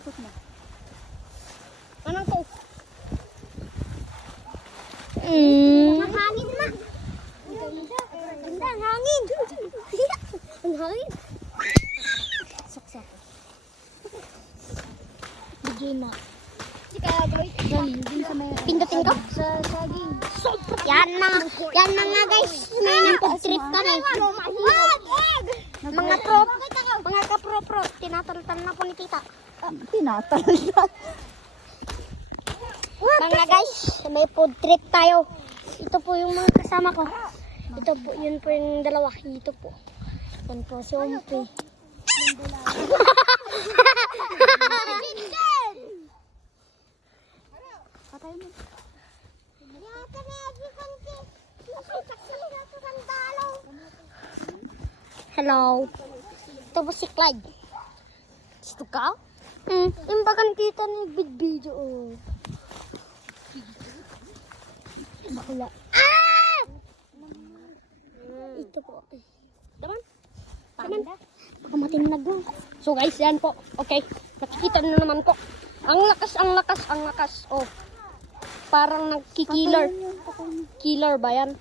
ikot mo. Anong to? Ang hangin na. Ganda, ang hangin. Ang hangin. Saksak. Bigay na. Dali, din sa may... Pindutin ko? Sa saging. Yan na nga guys. May napag-trip kami. Mga kapro-pro. Tinataltal na po ni tita. Tinatal. Mga guys, may food trip tayo. Ito po yung mga kasama ko. Ito po, yun po yung dalawa. Ito po. Yan po si Ompi. Patay mo. Hello. Ito po si Clyde. Gusto ka? Yung bagan kita ni video. Oh. Bakla. Ah! Ito po. Daman? Saman. Baka matinag mo. So guys, yan po. Okay. Nakikita na naman po. Ang lakas, ang lakas, ang lakas. Oh. Parang nagkikiller. Killer ba yan?